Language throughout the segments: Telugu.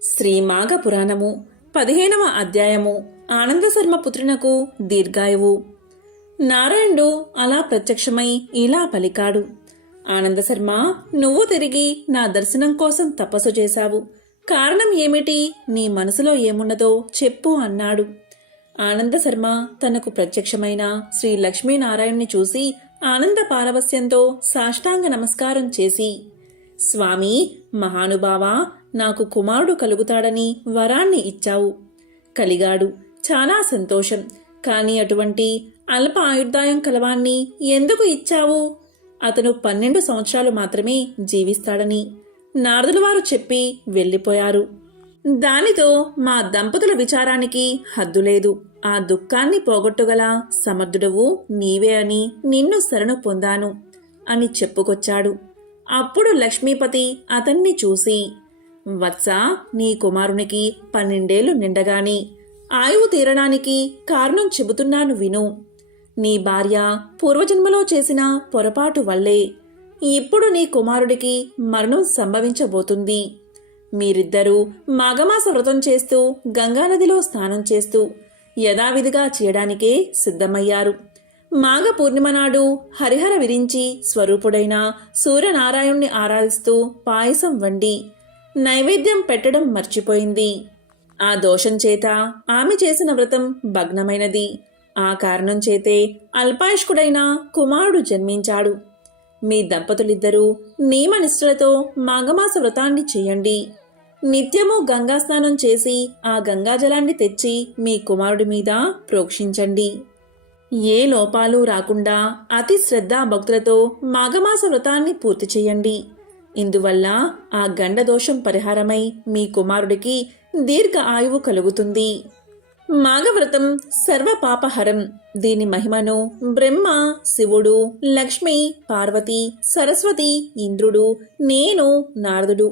శ్రీ మాఘ పురాణము 15వ అధ్యాయము ఆనందశర్మ పుత్రునకు దీర్ఘాయువు. నారాయణుడు అలా ప్రత్యక్షమై ఇలా పలికాడు. ఆనందశర్మ, నువ్వు తిరిగి నా దర్శనం కోసం తపస్సు చేశావు. కారణం ఏమిటి? నీ మనసులో ఏమున్నదో చెప్పు అన్నాడు. ఆనందశర్మ తనకు ప్రత్యక్షమైన శ్రీ లక్ష్మీనారాయణ్ణి చూసి ఆనంద పారవస్యంతో సాష్టాంగ నమస్కారం చేసి, స్వామి, మహానుభావా, నాకు కుమారుడు కలుగుతాడని వరాన్ని ఇచ్చావు. కలిగాడు, చాలా సంతోషం. కాని అటువంటి అల్ప ఆయుర్దాయం కలవాన్ని ఎందుకు ఇచ్చావు? అతను 12 సంవత్సరాలు మాత్రమే జీవిస్తాడని నారదుల వారు చెప్పి వెళ్ళిపోయారు. దానితో మా దంపతుల విచారానికి హద్దులేదు. ఆ దుఃఖాన్ని పోగొట్టుగల సమర్థుడవు నీవే అని నిన్ను శరణు పొందాను అని చెప్పుకొచ్చాడు. అప్పుడు లక్ష్మీపతి అతన్ని చూసి, వత్స, నీ కుమారునికి 12 ఏళ్లు నిండగాని ఆయువు తీరడానికి కారణం చెబుతున్నాను విను. నీ భార్య పూర్వజన్మలో చేసిన పొరపాటు వల్లే ఇప్పుడు నీ కుమారుడికి మరణం సంభవించబోతుంది. మీరిద్దరూ మాఘమాస వ్రతం చేస్తూ గంగానదిలో స్నానం చేస్తూ యథావిధిగా చేయడానికే సిద్ధమయ్యారు. మాఘ పూర్ణిమ నాడు హరిహర విరించి స్వరూపుడైన సూర్యనారాయణ్ణి ఆరాధిస్తూ పాయసం వండి నైవేద్యం పెట్టడం మర్చిపోయింది. ఆ దోషం చేత ఆమె చేసిన వ్రతం భగ్నమైనది. ఆ కారణం చేతే అల్పాయుష్కుడైన కుమారుడు జన్మించాడు. మీ దంపతులిద్దరూ నియమనిష్ఠలతో మాఘమాస వ్రతాన్ని చేయండి. నిత్యము గంగా స్నానం చేసి ఆ గంగాజలాన్ని తెచ్చి మీ కుమారుడి మీద ప్రోక్షించండి. ఏ లోపాలు రాకుండా అతి శ్రద్ధా భక్తులతో మాఘమాస వ్రతాన్ని పూర్తి చేయండి. ఇందువల్ల ఆ గండదోషం పరిహారమై మీ కుమారుడికి దీర్ఘ ఆయువు కలుగుతుంది. మాఘవ్రతం సర్వపాపహరం. దీని మహిమను బ్రహ్మ, శివుడు, లక్ష్మి, పార్వతి, సరస్వతి, ఇంద్రుడు, నేను, నారదుడు,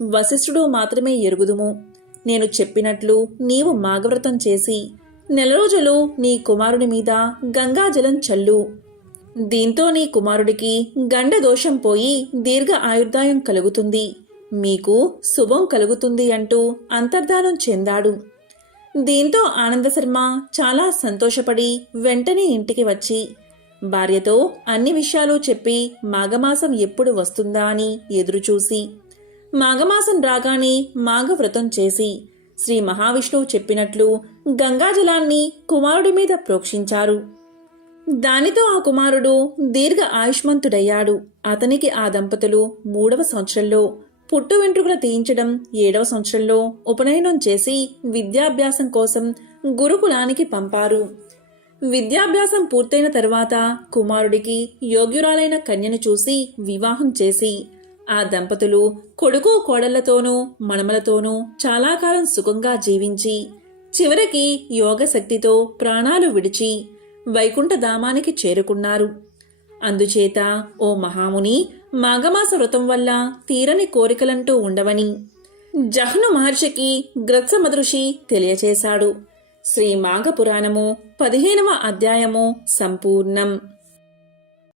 వశిష్ఠుడు మాత్రమే ఎరుగుదుము. నేను చెప్పినట్లు నీవు మాఘవ్రతం చేసి 4 రోజులు నీ కుమారుని మీద గంగాజలం చల్లు. దీంతో నీ కుమారుడికి గండదోషం పోయి దీర్ఘ ఆయుర్దాయం కలుగుతుంది, మీకు శుభం కలుగుతుంది అంటూ అంతర్ధానం చెందాడు. దీంతో ఆనందశర్మ చాలా సంతోషపడి వెంటనే ఇంటికి వచ్చి భార్యతో అన్ని విషయాలు చెప్పి మాఘమాసం ఎప్పుడు వస్తుందా అని ఎదురుచూసి మాఘమాసం రాగానే మాఘవ్రతం చేసి శ్రీ మహావిష్ణువు చెప్పినట్లు గంగాజలాన్ని కుమారుడి మీద ప్రోక్షించారు. దానితో ఆ కుమారుడు దీర్ఘ ఆయుష్మంతుడయ్యాడు. అతనికి ఆ దంపతులు 3వ సంవత్సరంలో పుట్టు వెంట్రుకలు తీయించడం, 7వ సంవత్సరంలో ఉపనయనం చేసి విద్యాభ్యాసం కోసం గురుకులానికి పంపారు. విద్యాభ్యాసం పూర్తయిన తరువాత కుమారుడికి యోగ్యురాలైన కన్యను చూసి వివాహం చేసి ఆ దంపతులు కొడుకు కోడళ్లతోనూ మనమలతోనూ చాలా కాలం సుఖంగా జీవించి చివరికి యోగశక్తితో ప్రాణాలు విడిచి వైకుంఠధామానికి చేరుకున్నారు. అందుచేత ఓ మహాముని, మాఘమాస వ్రతం వల్ల తీరని కోరికలంటూ ఉండవని జహ్ను మహర్షికి గ్రత్సమదృషి తెలియచేశాడు. శ్రీ మాఘ పురాణము 15వ అధ్యాయము సంపూర్ణం.